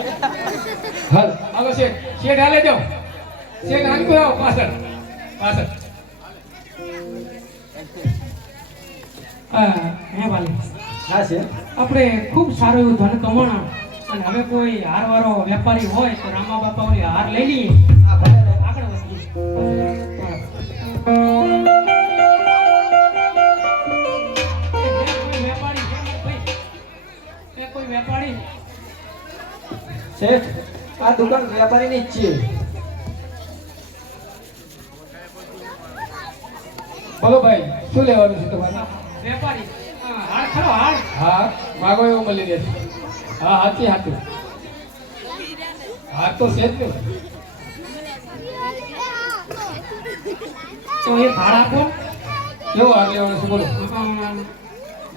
હાલ હાલો શેઠ. શેઠ હાલે જાઓ. શેઠ હાંકતો આવો પાછળ. પાછળ. હા હે વાલી હા છે આપણે ખૂબ સારું એવું ધન કમાણા અને હવે કોઈ હારવાળો વેપારી હોય તો રામા બાપાઓની હાર લઈ લઈએ. આગળ વધીએ. વેપારી? શેઠ આ દુકાન વેપારીની જ છે બોલો ભાઈ શું લેવાનું છે તમારે? વેપારી. હા, હાર ખરો હાર. હા માગો એવું મળી રહેશે. હા હાથી હાથું હા તો છે જ ને. તો એ ભાર આપો. કેવો હાર લેવાનો છે બોલો.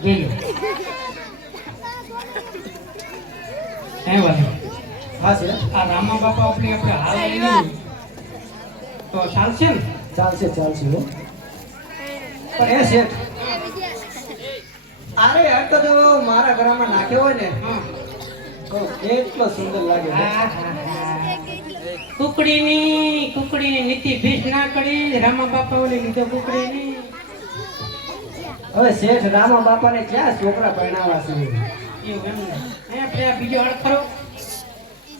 જોઈ લો. હે વાલી હા છે. આ રામા બાપા આપણે આપણે હાલ લઈ તો ચાલશે ને? ચાલશે ચાલશે હો. પણ એ શેઠ અરે જો મારા ઘરમાં નાખ્યો હોય ને હા. તો કેટલો સુંદર લાગે હા. કુકડીની કુકડીની નીતિ ભીષ ના કરી રામા બાપા ઓલી લીધો કુકડીની. હવે શેઠ રામા બાપાને ક્યાં છોકરા પરણાવા છે? એવું એમ ને. હે આપણે આ બીજો હળ ખરો બીજો હાર તો નહીં. આ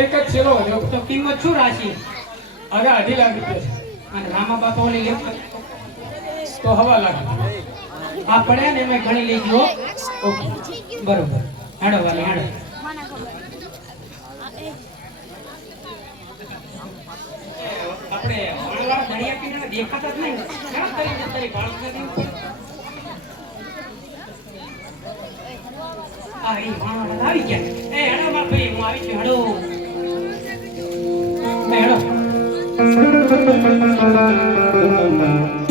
એક જ છેલ્લો તો કિંમત શું રાશિ? અરે અઢી લાખ રૂપિયા છે. અને રામા બાપા ઓલી લેખ તો હવા લાખ આ પડ્યા ને મેં ઘણી લીધો બરોબર. હેડો વાલી હેડો. આપણે દેખાતા જ નહીં ઘણા તરી જતા રહી વાળું નથી. આ આવી ગયા. એ હેડો માર ભાઈ હું આવી ગયો હેડો. હેડો.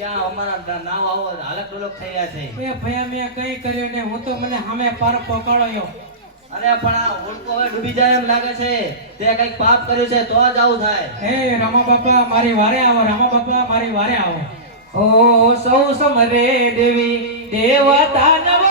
તમારા નાવ આવો હાલક ડોલક થઈ ગયા છે. એ ભયા મેં કઈ કર્યું ને હું તો મને સામે પર પકડાયો. અરે પણ આ ઓળખો હવે ડૂબી જાય એમ લાગે છે. તે કંઈક પાપ કર્યું છે તો જ આવું થાય. હે રામા બાપા મારી વારે આવો રામા બાપા મારી વારે આવો. ઓ સૌ સમરે દેવી દેવતા નવલો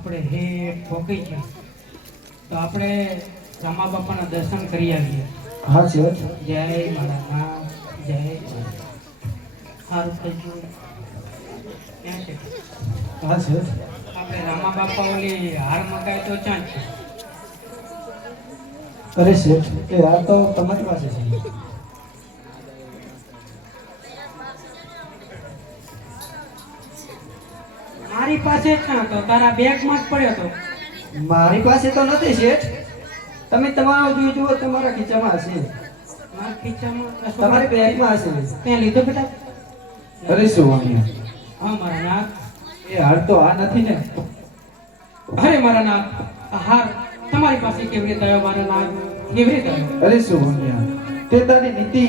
આપણે હે ઠોકી છે. તો આપણે રામા બાપાના દર્શન કરી આવીએ. હા છે જય મારા ના જય સારું થઈ ક્યાં છે? હા છે આપણે રામા બાપા ઓલી હાર મકાય તો ક્યાં છે? અરે શેઠ એ હાર તો તમારી પાસે છે. મારી પાસે જ હતો તારા બેગમાં જ પડ્યો હતો મારી પાસે તો નથી શેઠ. તમે તમારો જોઈ જુઓ તમારા ખીચામાં હશે. મારા ખીચામાં તમારી બેગમાં હશે. ત્યાં લીધો બેટા? અરે શું વાણિયા હા મારા નાથ એ હાર તો આ નથી ને. અરે મારા આ હાર તમારી પાસે કેવી રીતે આવ્યો? મારા નાથ કેવી રીતે આવ્યો? અરે શું વાણિયા તે તારી નીતિ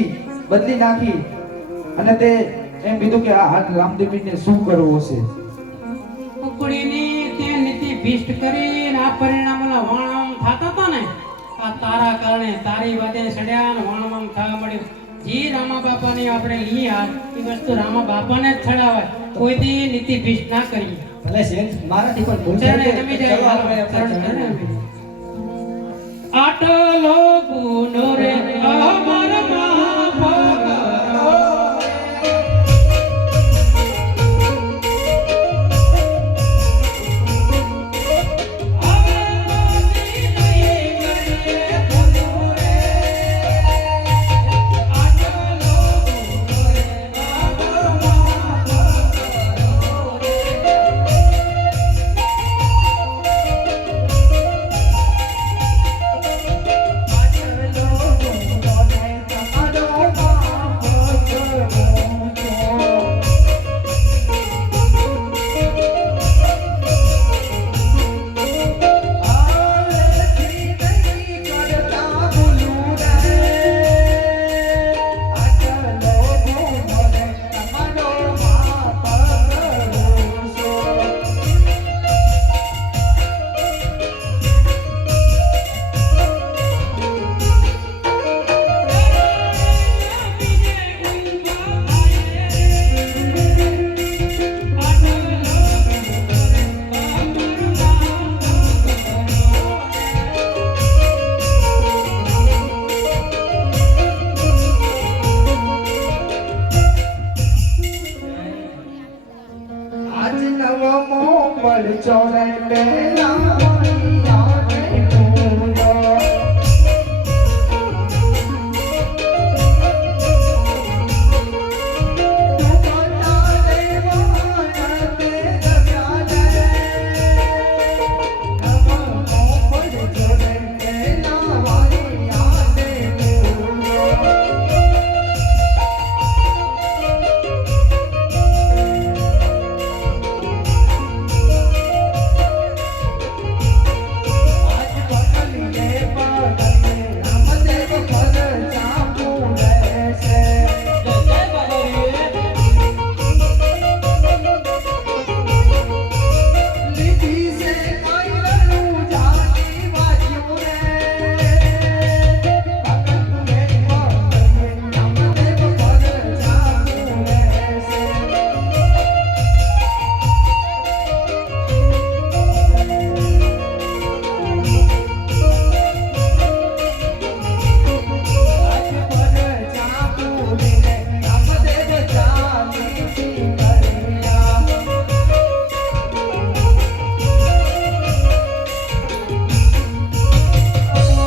બદલી નાખી અને તે એમ કીધું કે આ હાથ રામદેવીને શું કરવું હશે કુકડીની તે નીતિ ભિષ્ટ કરીને આ પરિણામોના વાણવામ થતા હતા ને આ તારા કારણે તારી વાતે સડ્યા ને વાણવામ થવા મળ્યું જે રામા બાપાની આપણે હાર એ વસ્તુ રામા બાપાને જ છડાવાય કોઈ દી નીતિ ભિષ્ટ ના કરીએ ભલે શેઠ મારાથી પણ ભૂલ ચરણે ગઈ. જાય આપણે. આટલો ગુનો રે અમર